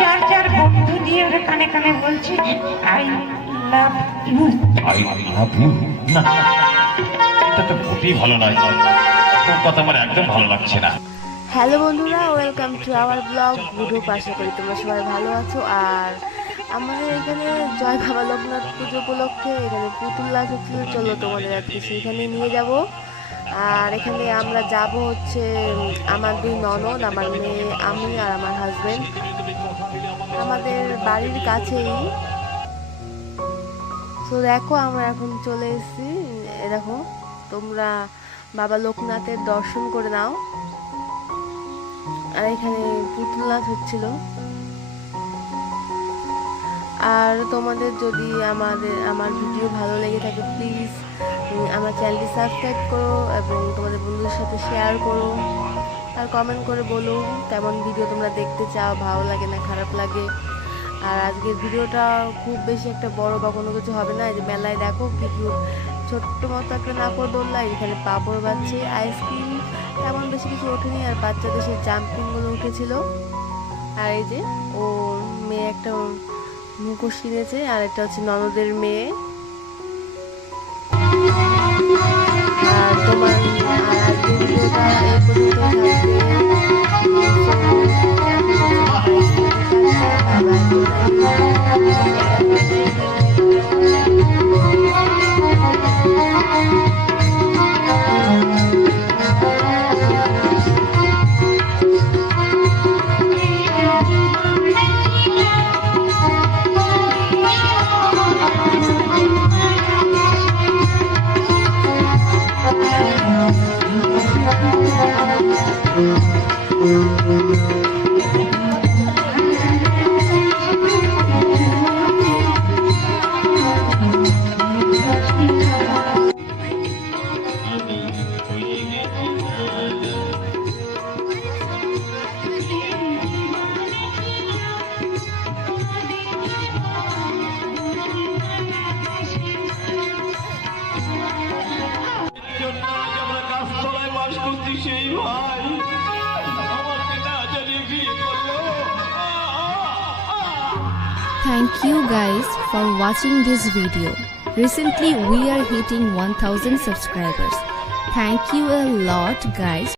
যার যার বন্ধু দিয়ে ওরা কানে কানে বলছে I love you I love you না এটা তো মোটেই ভালো নয় তোর কথা আমার একদম ভালো লাগছে না। হ্যালো বন্ধুরা ওয়েলকাম টু আওয়ার ব্লগ গুডুপ আশা করি তোমরা সবাই ভালো আছো। আর আমাদের এখানে জয় বাবা লোকনাথ পুজো উপলক্ষে এখানে পুতুল নাচ হচ্ছিল। চলো তোমাদের আজকে সেখানে নিয়ে যাব। আর এখানে আমরা যাব হচ্ছে আমার দুই ননদ, আমার মেয়ে, আমি আর আমার হাজবেন্ড আমাদের বাড়ির কাছেই। তো দেখো, আমরা এখন চলে এসেছি দেখো, তোমরা বাবা লোকনাথের দর্শন করে নাও। আর এখানে পুতুল নাচ হচ্ছিল। আর তোমাদের যদি আমাদের, আমার ভিডিও ভালো লেগে থাকে প্লিজ আমার চ্যানেলটি সাবস্ক্রাইব করো এবং তোমাদের বন্ধুদের সাথে শেয়ার করো। আর কমেন্ট করে বলো কেমন ভিডিও তোমরা দেখতে চাও, ভালো লাগে না, খারাপ লাগে। আর আজকের ভিডিওটা খুব বেশি একটা বড় বা কোনো কিছু হবে না, এই যে মেলায় দেখো কি কি ছোট্ট মতো একটা নাকড় দোল্লা এখানে পাপড় বাচ্ছে আইসক্রিম তেমন বেশি কিছু ওঠেনি, আর বাচ্চাদের সেই জাম্পিংগুলো উঠেছিল। আর এই যে ও মেয়ে একটা মুখোশ কিনেছে আর একটা হচ্ছে ননদের মেয়ে। আর তোমার বাস করছি সেই ভাই আমাকে না জানিয়ে বিয়ে করলো Thank you guys for watching this video. Recently we are hitting 1000 subscribers. Thank you a lot guys